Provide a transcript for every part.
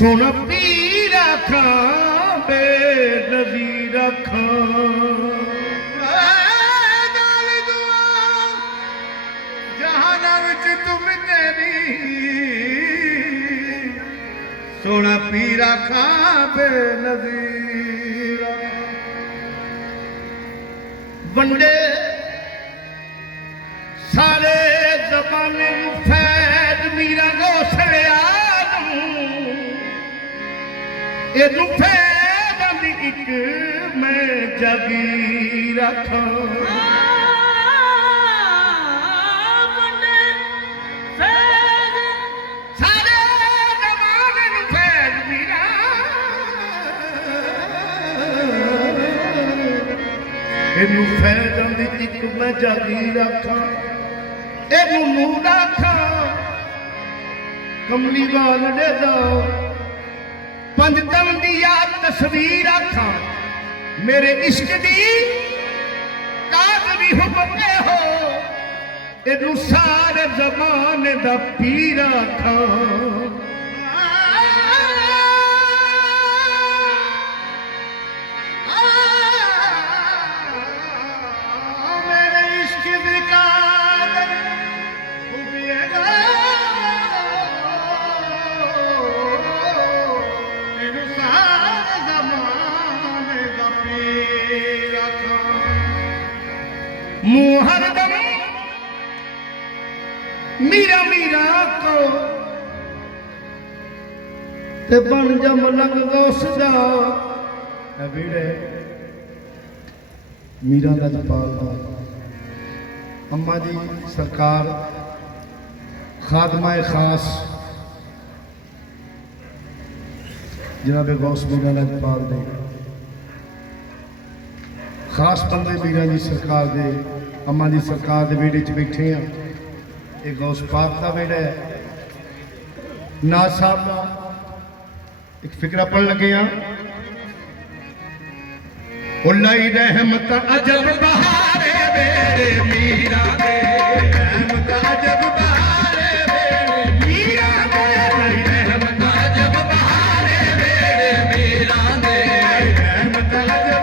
सोना पीरा खां बेनज़ीर खां जहाना विच तुम तेरी सोना पीरा खां बेनज़ीर वंडे सारे ज़माने फैद मीरा गौसलिया एनू फैदा दी इक मैं जागी रखां सारे ज़माने नू फैद मीरा एनू फैदा दी इक मैं जागी रखां एनू नूर रखां कमली वाल दे दा पंजतन दी याद तस्वीर आखा मेरे इश्क दी कागरी हुक्मे हो इनू सारे जमाने दा पीर आखा मेरे इश्क दी कागरी मुँह हरदम मीरा मीरा को ते बन जा मलंग गौस दा वीड़े मीरा दा जपाल अम्मा जी सरकार खादमा खास जनाबे गौस मीरा दा जपाल दे खास बंदे मीरा जी सरकार दे अम्मा जी सरकार दे वेड़े च बैठे हैं ये गौस पाक का वेड़ा है नाज साहब का एक फिक्रा पढ़ लगे हैं उल्लाई रहमत अजब बहारे वेड़े मीरा दे रहमत अजब बहारे वेड़े मीरा दे रहमत अजब बहारे वेड़े मीरा दे रहमत अजब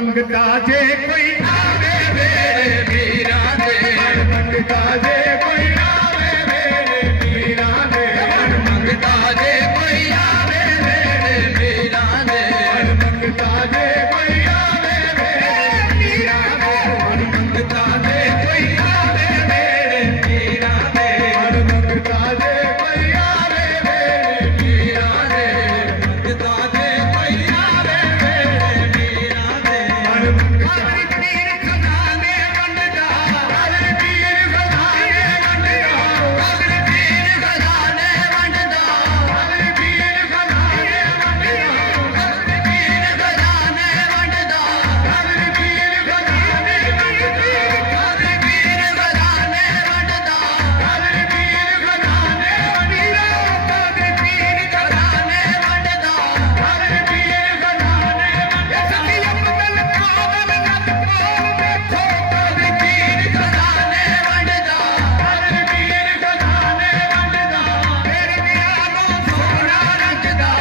मंगता जे कोई आवे मेरे मीरा दे मंगता जे कोई आवे मेरे मीरा दे मंगता जे कोई आवे मेरे मीरा दे मंगता जे कोई आवे मेरे मीरा दे मंगता जे कोई आवे मेरे मीरा दे मंगता जे कोई आवे मेरे मीरा दे मंगता जे कोई आवे मेरे मीरा दे हरि पीर खजाने वंडदा हरि पीर खजाने वंडदा हरि पीर खजाने वंडदा हरि पीर खजाने वंडदा हरि पीर खजाने वंडदा हरि पीर खजाने वंडदा हरि पीर खजाने वंडदा हरि पीर खजाने मीरा हरि पीर खजाने वंडदा हरि पीर खजाने वंडदा सखी अब्दुल कादर नत पाल बैठो हरि पीर खजाने वंडदा हरि पीर खजाने वंडदा मेरे मियां नु सोना रंगदा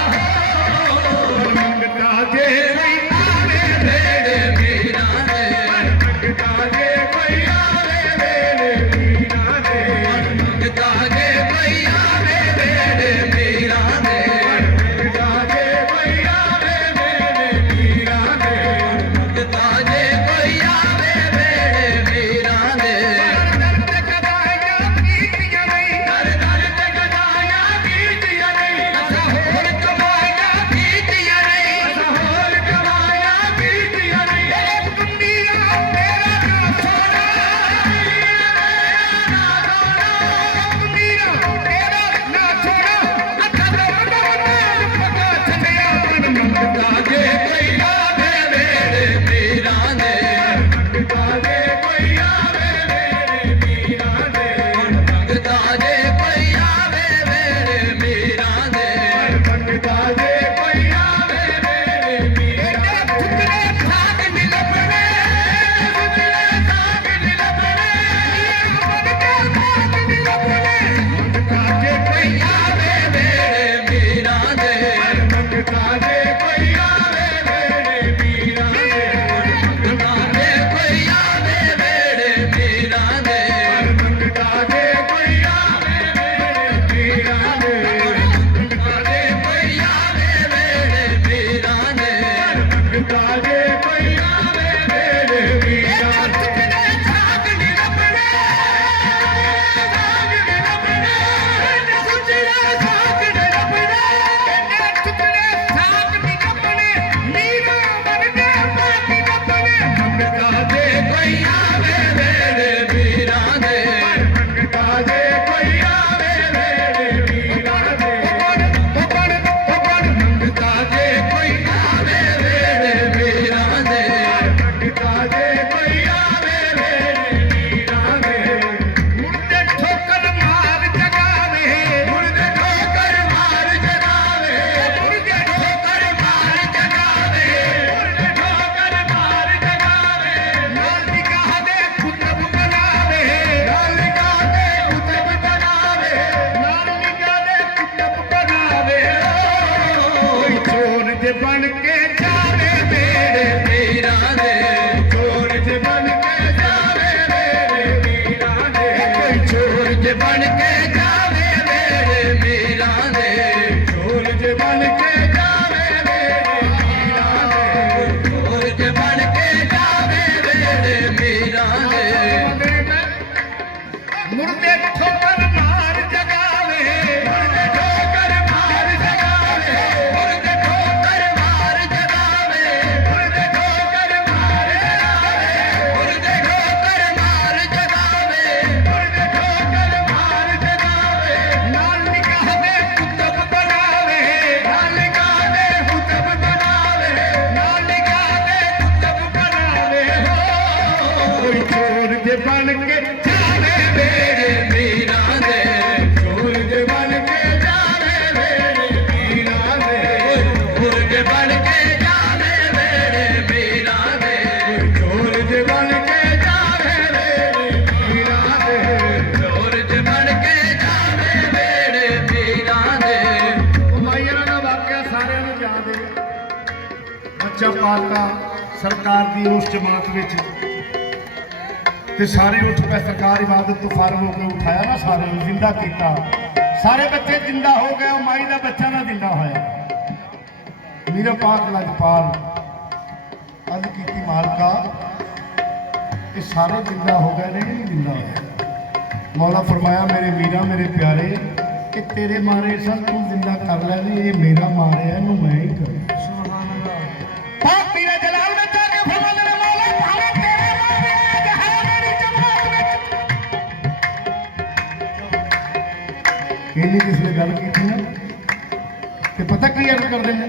मंगता जे कोई आवे मेरे मीरा दे मंगता जे कोई आवे मेरे मीरा दे मंगता जे कोई आवे मेरे मीरा दे मंगता जे कोई आवे मेरे मीरा दे मंगता जे कोई आवे मेरे मीरा दे दर दर कदाया कीतियां नहीं दर दर कदाया कीतियां नहीं असा होर कमाया कीतियां नहीं असा होर कमाया कीतियां नहीं एक दुनिया तेरा ना सोना ना सोना दुनिया तेरा ना सोना अखा दे पका छड़िया मंगता जे कोई आवे मेरे मीरा दे मंगता जे कोई आवे मेरे मीरा दे मंगता जे कोई आवे मेरे मीरा दे मंगता जे कोई आवे मेरे मीरा दे फुकरे साग निलबने फुकरे साग निलबने मंगता साग निलबने मंगता जे कोई आवे मेरे मीरा दे मंगता जे कोई आवे मेरे मीरा दे मंगता जे कोई आवे मेरे मीरा दे मंगता जे कोई आवे मेरे मीरा दे मंगता जे कोई आवे मेरे मीरा दे मंगता जे कोई आवे मेरे मीरा दे फुकरे साग निलबने साग निलबने फुकरे साग निलबने फुकरे साग निलबने मीरा बनदे पाती नबने मंगता जे कोई आवे मेरे मीरा दे मंगता जे कोई आवे मेरे मीरा दे मंगता जे कोई आवे मेरे मीरा दे मंगता जे कोई आवे मेरे मीरा दे मुर्दे ठोकर मार जगावे मुर्दे ठोकर मार जगावे मुर्दे ठोकर मार जगावे मुर्दे ठोकर मार जगावे लाल निगाह दे कुतब बनावे लाल निगाह दे कुतब बनावे लाल निगाह दे कुतब बनावे कोई चोर जे बन के जावे मेरे मीरा दे चोर जे बन के जावे मेरे मीरा दे कोई चोर जे बन के जावे मेरे मीरा दे चोर जे बन के जावे मेरे मीरा दे चोर जे बन के जावे मेरे मीरा दे मुर्दे ठोकर मार जगावे मुर्दे ठोकर मार जगावे मुर्दे ठोकर मार जगावे मुर्दे ठोकर मार जगावे मुर्दे ठोकर मार जगावे मुर्दे ठोकर मार जगावे लाल निगाह दे कुतब बनावे लाल निगाह दे कुतब बनावे लाल निगाह दे कुतब बनावे कोई चोर जे बन के जावे मेरे मीरा दे चोर जे बन के जावे मेरे मीरा दे चोर जे बन के जावे मेरे मीरा दे चोर जे बन के जावे मेरे मीरा दे चोर जे बन के जावे मेरे मीरा दे माइयां ਦਾ ਵਾਕਿਆ ਸਾਰਿਆਂ ਨੂੰ ਯਾਦ ਹੈ ਬੱਚਾ ਪਾਲਤਾ सरकार की उस जमात विच ते सारे उठ पे सरकार इबादत तो फारग होकर उठाया ना, सारे जिंदा किया, सारे बच्चे जिंदा हो गए, माई का बच्चा ना जिंदा होया। मीरा पाक लजपाल अज की मालका ये सारे जिंदा हो गए ने, नहीं जिंदा होया। मौला फरमाया मेरे मीरा मेरे प्यारे कि तेरे मारे सन तू जिंदा कर लेने, ये मेरा मारे है इनू मैं ही कर। इन्हें किसी ने गल की ना कि पता की अर्ज करते हैं